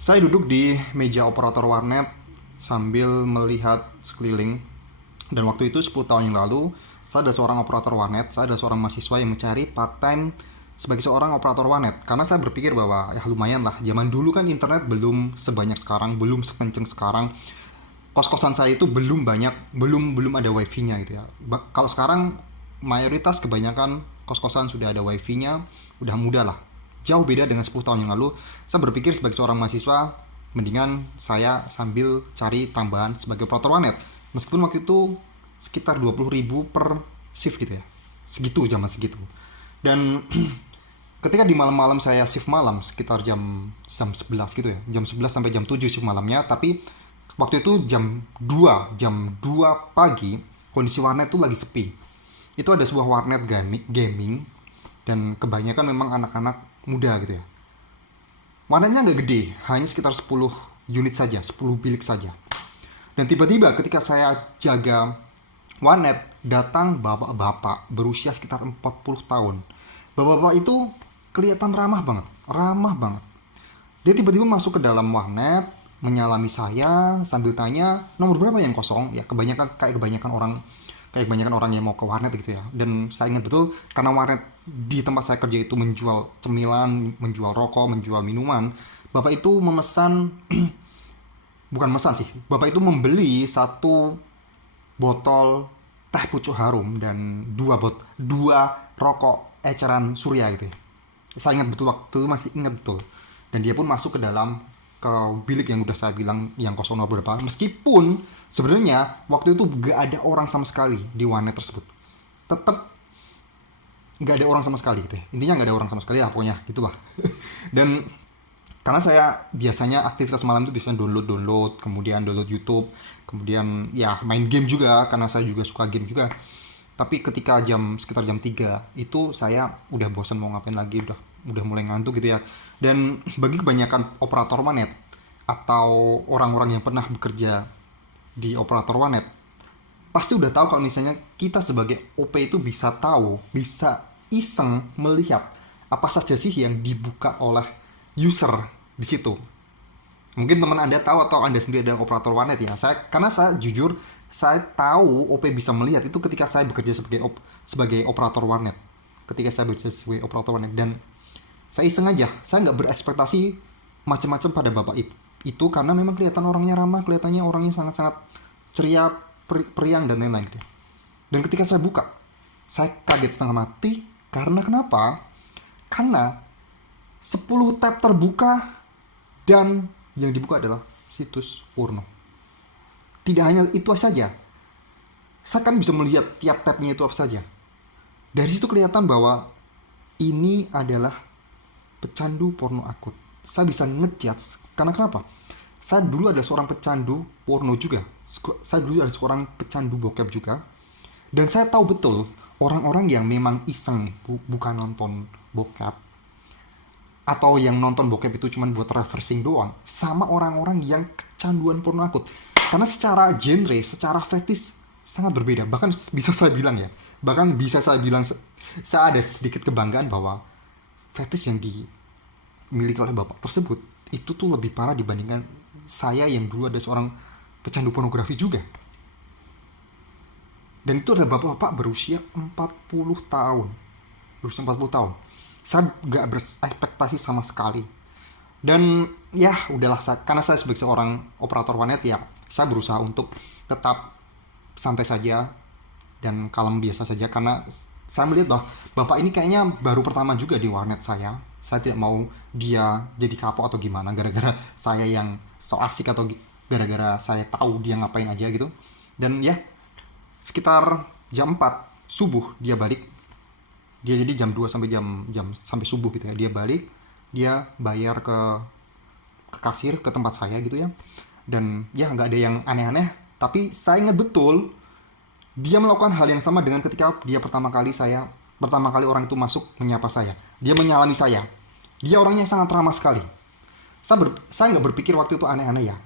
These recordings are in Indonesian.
Saya duduk di meja operator warnet sambil melihat sekeliling. Dan waktu itu 10 tahun yang lalu, saya adalah seorang operator warnet, saya adalah seorang mahasiswa yang mencari part-time sebagai seorang operator warnet. Karena saya berpikir bahwa ya lumayan lah, zaman dulu kan internet belum sebanyak sekarang, belum sekenceng sekarang. Kos-kosan saya itu belum banyak, belum ada wifi-nya gitu ya. Kalau sekarang mayoritas kebanyakan kos-kosan sudah ada wifi-nya, udah mudah lah. Jauh beda dengan 10 tahun yang lalu. Saya berpikir sebagai seorang mahasiswa, mendingan saya sambil cari tambahan sebagai operator warnet. Meskipun waktu itu sekitar 20.000 per shift gitu ya. Segitu, zaman segitu. Dan ketika di malam-malam saya shift malam sekitar jam 11 gitu ya. Jam 11 sampai jam 7 shift malamnya, tapi waktu itu jam 2 pagi kondisi warnet itu lagi sepi. Itu ada sebuah warnet gaming dan kebanyakan memang anak-anak muda gitu ya. Warnetnya nggak gede, hanya sekitar 10 unit saja, 10 bilik saja. Dan tiba-tiba ketika saya jaga warnet, datang bapak-bapak berusia sekitar 40 tahun. Bapak-bapak itu kelihatan ramah banget, ramah banget. Dia tiba-tiba masuk ke dalam warnet, menyalami saya sambil tanya nomor berapa yang kosong. Ya kebanyakan orang yang mau ke warnet gitu ya. Dan saya ingat betul karena warnet di tempat saya kerja itu menjual cemilan, menjual rokok, menjual minuman. Bapak itu memesan bukan memesan sih. Bapak itu membeli satu botol teh pucuk harum dan dua rokok eceran surya gitu ya. Saya ingat betul, waktu itu masih ingat betul. Dan dia pun masuk ke dalam ke bilik yang udah saya bilang yang kosong nomor berapa. Meskipun sebenarnya waktu itu gak ada orang sama sekali di warnet tersebut. Tetap gak ada orang sama sekali gitu ya. Intinya gak ada orang sama sekali ya, pokoknya gitulah. Dan karena saya biasanya aktivitas malam itu biasanya download, kemudian download YouTube, kemudian ya main game juga karena saya juga suka game juga. Tapi ketika sekitar jam 3 itu saya udah bosan mau ngapain lagi, udah mulai ngantuk gitu ya. Dan bagi kebanyakan operator warnet atau orang-orang yang pernah bekerja di operator warnet pasti udah tahu kalau misalnya kita sebagai OP itu bisa tahu, bisa iseng melihat apa saja sih yang dibuka oleh user di situ. Mungkin teman Anda tahu atau Anda sendiri adalah operator warnet ya. Karena saya jujur, saya tahu OP bisa melihat itu ketika saya bekerja sebagai operator warnet. Ketika saya bekerja sebagai operator warnet dan saya iseng aja, saya nggak berekspektasi macam-macam pada bapak itu karena memang kelihatan orangnya ramah, kelihatannya orangnya sangat-sangat ceria, periang dan lain-lain gitu. Dan ketika saya buka, saya kaget setengah mati karena kenapa? Karena 10 tab terbuka dan yang dibuka adalah situs porno. Tidak hanya itu saja, saya kan bisa melihat tiap tabnya itu apa saja. Dari situ kelihatan bahwa ini adalah pecandu porno akut. Saya bisa ngejudge karena kenapa? Saya dulu adalah seorang pecandu porno juga. Saya dulu adalah seorang pecandu bokep juga. Dan saya tahu betul orang-orang yang memang iseng bukan nonton bokep atau yang nonton bokep itu cuma buat reversing doang, sama orang-orang yang kecanduan porno akut. Karena secara genre, secara fetis sangat berbeda. Bahkan bisa saya bilang ya, saya ada sedikit kebanggaan bahwa fetis yang dimiliki oleh bapak tersebut itu tuh lebih parah dibandingkan saya yang dulu ada seorang pecandu pornografi juga. Dan itu adalah bapak-bapak berusia 40 tahun. Berusia 40 tahun. Saya gak berekspektasi sama sekali. Dan ya udahlah, karena saya sebagai seorang operator warnet ya, saya berusaha untuk tetap santai saja dan kalem biasa saja. Karena saya melihat bahwa bapak ini kayaknya baru pertama juga di warnet saya. Saya tidak mau dia jadi kapok atau gimana gara-gara saya yang so asik atau gara-gara saya tahu dia ngapain aja gitu. Dan ya sekitar jam 4 subuh dia balik. Dia jadi jam 2 sampai jam sampai subuh gitu ya. Dia balik, dia bayar ke kasir, ke tempat saya gitu ya. Dan ya nggak ada yang aneh-aneh, tapi saya ingat betul dia melakukan hal yang sama dengan ketika dia pertama kali orang itu masuk menyapa saya. Dia menyalami saya. Dia orangnya sangat ramah sekali. Saya nggak berpikir waktu itu aneh-aneh ya.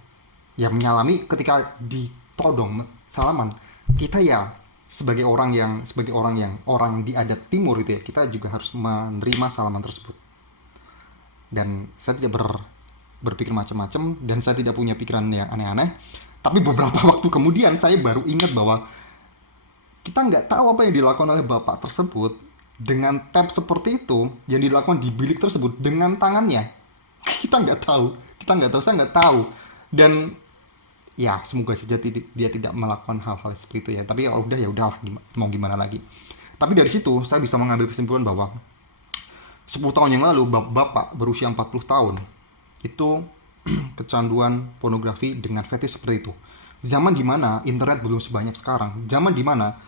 Ya menyalami ketika ditodong salaman. Kita ya sebagai orang yang orang di adat timur itu ya, kita juga harus menerima salaman tersebut. Dan saya tidak berpikir macam-macam dan saya tidak punya pikiran yang aneh-aneh. Tapi beberapa waktu kemudian saya baru ingat bahwa kita nggak tahu apa yang dilakukan oleh bapak tersebut dengan tab seperti itu yang dilakukan di bilik tersebut dengan tangannya. Kita nggak tahu, saya nggak tahu. Dan ya semoga saja dia tidak melakukan hal-hal seperti itu ya. Tapi ya udah mau gimana lagi. Tapi dari situ saya bisa mengambil kesimpulan bahwa 10 tahun yang lalu bapak berusia 40 tahun itu kecanduan pornografi dengan fetish seperti itu. Zaman dimana internet belum sebanyak sekarang, zaman dimana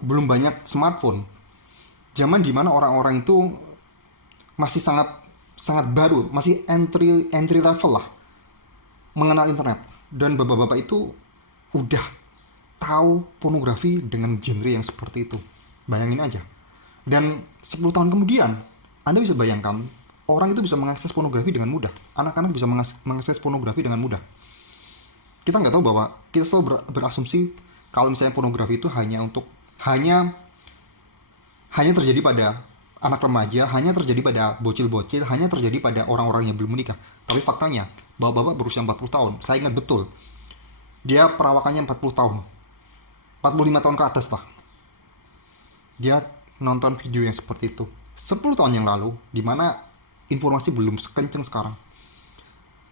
belum banyak smartphone, zaman dimana orang-orang itu masih sangat baru, masih entry level lah mengenal internet. Dan bapak-bapak itu udah tahu pornografi dengan genre yang seperti itu. Bayangin aja. Dan 10 tahun kemudian Anda bisa bayangkan orang itu bisa mengakses pornografi dengan mudah. Anak-anak bisa mengakses pornografi dengan mudah. Kita nggak tahu bahwa kita selalu berasumsi kalau misalnya pornografi itu hanya terjadi pada anak remaja, hanya terjadi pada bocil-bocil, hanya terjadi pada orang-orang yang belum menikah. Tapi faktanya, bapak-bapak berusia 40 tahun, saya ingat betul, dia perawakannya 40 tahun, 45 tahun ke atas lah. Dia nonton video yang seperti itu 10 tahun yang lalu, di mana informasi belum sekencang sekarang.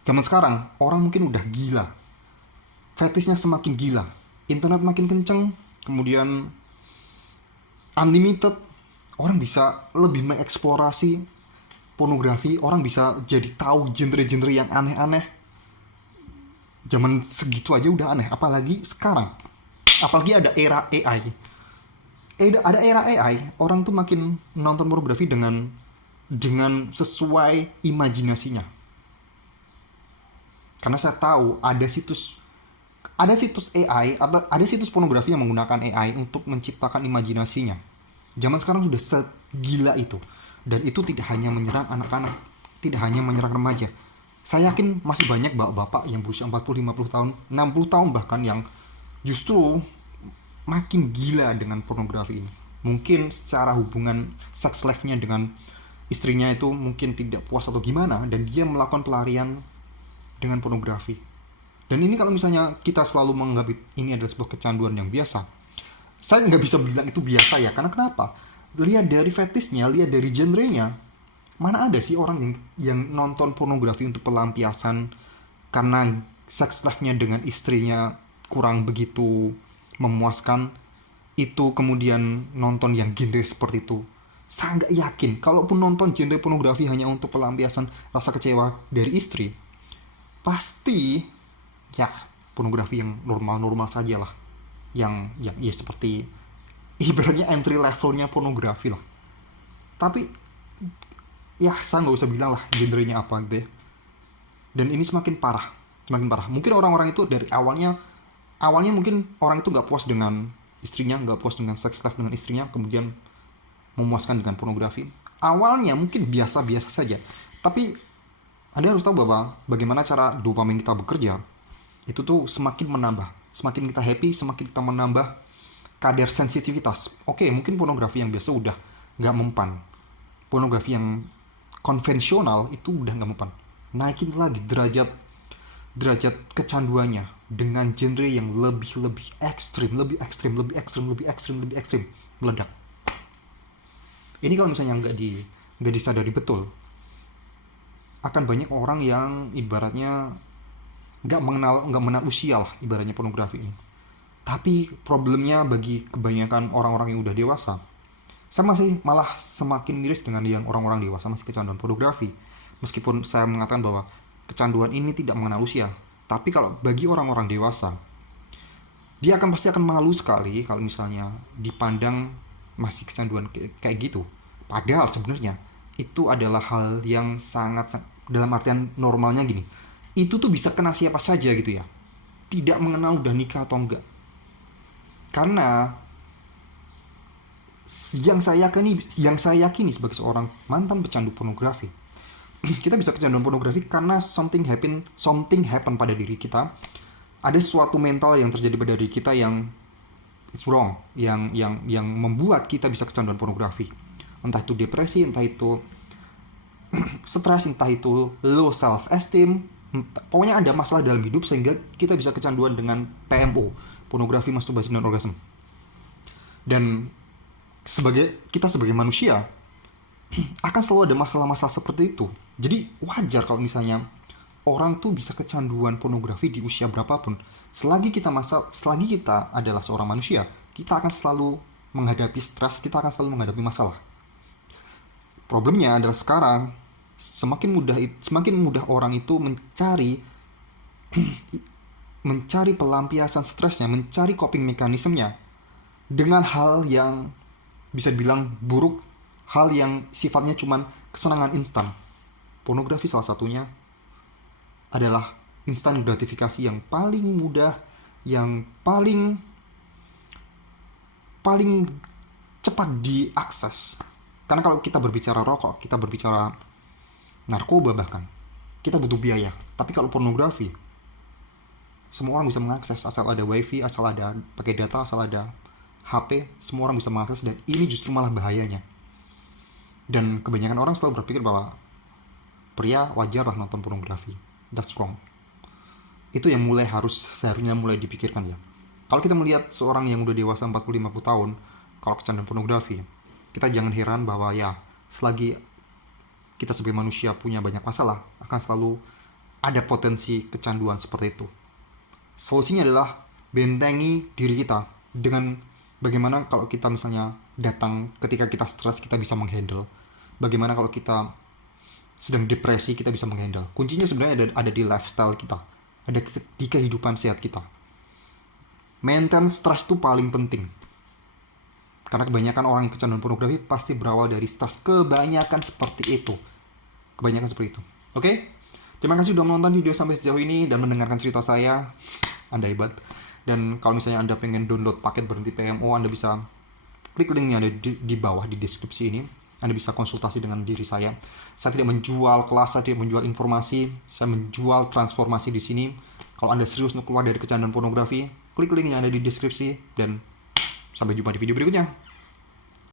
Zaman sekarang, orang mungkin udah gila. Fetishnya semakin gila. Internet makin kenceng, kemudian unlimited. Orang bisa lebih mengeksplorasi pornografi, orang bisa jadi tahu genre-genre yang aneh-aneh. Zaman segitu aja udah aneh, apalagi sekarang. Apalagi ada era AI. Ada era AI, orang tuh makin nonton pornografi dengan sesuai imajinasinya. Karena saya tahu ada situs AI atau ada situs pornografi yang menggunakan AI untuk menciptakan imajinasinya. Zaman sekarang sudah segila itu. Dan itu tidak hanya menyerang anak-anak, tidak hanya menyerang remaja. Saya yakin masih banyak bapak-bapak yang berusia 40-50 tahun, 60 tahun bahkan yang justru makin gila dengan pornografi ini. Mungkin secara hubungan sex life-nya dengan istrinya itu mungkin tidak puas atau gimana, dan dia melakukan pelarian dengan pornografi. Dan ini kalau misalnya kita selalu menganggap ini adalah sebuah kecanduan yang biasa, saya nggak bisa bilang itu biasa ya. Karena kenapa? Lihat dari fetishnya, lihat dari genrenya, mana ada sih orang yang nonton pornografi untuk pelampiasan karena sex life-nya dengan istrinya kurang begitu memuaskan, itu kemudian nonton yang genre seperti itu. Saya nggak yakin, kalaupun nonton genre pornografi hanya untuk pelampiasan rasa kecewa dari istri, pasti ya pornografi yang normal-normal saja lah, yang ya seperti ibaratnya entry levelnya pornografi lah. Tapi ya saya nggak usah bilang lah genrenya apa gitu ya. Dan ini semakin parah. Mungkin orang-orang itu dari awalnya mungkin orang itu nggak puas dengan istrinya, nggak puas dengan sex life dengan istrinya, kemudian memuaskan dengan pornografi. Awalnya mungkin biasa-biasa saja, tapi Anda harus tahu bahwa bagaimana cara dopamin kita bekerja, itu tuh semakin kita happy, semakin kita menambah kadar sensitivitas. Oke, mungkin pornografi yang biasa udah nggak mempan, pornografi yang konvensional itu udah nggak mempan, naikin lagi derajat kecanduannya dengan genre yang lebih ekstrim, meledak. Ini kalau misalnya nggak disadari betul, akan banyak orang yang ibaratnya nggak mengenal usia lah ibaratnya pornografi ini. Tapi problemnya bagi kebanyakan orang-orang yang udah dewasa, saya masih malah semakin miris dengan yang orang-orang dewasa masih kecanduan pornografi. Meskipun saya mengatakan bahwa kecanduan ini tidak mengenal usia, tapi kalau bagi orang-orang dewasa, dia pasti akan malu sekali kalau misalnya dipandang masih kecanduan kayak gitu. Padahal sebenarnya itu adalah hal yang sangat, dalam artian normalnya gini, itu tuh bisa kena siapa saja gitu ya, tidak mengenal udah nikah atau enggak. Karena yang saya yakini sebagai seorang mantan pecandu pornografi, kita bisa kecanduan pornografi karena something happen pada diri kita. Ada suatu mental yang terjadi pada diri kita yang it's wrong, yang membuat kita bisa kecanduan pornografi. Entah itu depresi, entah itu stres, entah itu low self esteem, Pokoknya ada masalah dalam hidup sehingga kita bisa kecanduan dengan PMO, pornografi, masturbasi, dan orgasme. Dan kita sebagai manusia akan selalu ada masalah-masalah seperti itu. Jadi wajar kalau misalnya orang tuh bisa kecanduan pornografi di usia berapapun. Selagi kita adalah seorang manusia, kita akan selalu menghadapi stres, kita akan selalu menghadapi masalah. Problemnya adalah sekarang semakin mudah orang itu mencari pelampiasan stresnya, mencari coping mekanismenya dengan hal yang bisa dibilang buruk, hal yang sifatnya cuman kesenangan instan. Pornografi salah satunya adalah instant gratifikasi yang paling mudah, yang paling cepat diakses. Karena kalau kita berbicara rokok, kita berbicara narkoba bahkan, kita butuh biaya. Tapi kalau pornografi, semua orang bisa mengakses, asal ada wifi, asal ada pakai data, asal ada HP, semua orang bisa mengakses, dan ini justru malah bahayanya. Dan kebanyakan orang selalu berpikir bahwa pria wajarlah nonton pornografi. That's wrong. Itu yang seharusnya mulai dipikirkan ya. Kalau kita melihat seorang yang udah dewasa 40-50 tahun, kalau kecanduan pornografi, kita jangan heran bahwa ya, selagi kita sebagai manusia punya banyak masalah, akan selalu ada potensi kecanduan seperti itu. Solusinya adalah bentengi diri kita dengan bagaimana kalau kita misalnya datang ketika kita stres, kita bisa menghandle. Bagaimana kalau kita sedang depresi, kita bisa menghandle. Kuncinya sebenarnya ada di lifestyle kita, ada di kehidupan sehat kita. Maintain stres itu paling penting. Karena kebanyakan orang yang kecanduan pornografi pasti berawal dari stres. Kebanyakan seperti itu. Oke? Terima kasih sudah menonton video sampai sejauh ini dan mendengarkan cerita saya. Anda hebat. Dan kalau misalnya Anda pengen download paket berhenti PMO, Anda bisa klik linknya ada di bawah di deskripsi ini. Anda bisa konsultasi dengan diri saya. Saya tidak menjual kelas, saya tidak menjual informasi, saya menjual transformasi di sini. Kalau Anda serius untuk keluar dari kecanduan pornografi, klik link yang ada di deskripsi, dan sampai jumpa di video berikutnya.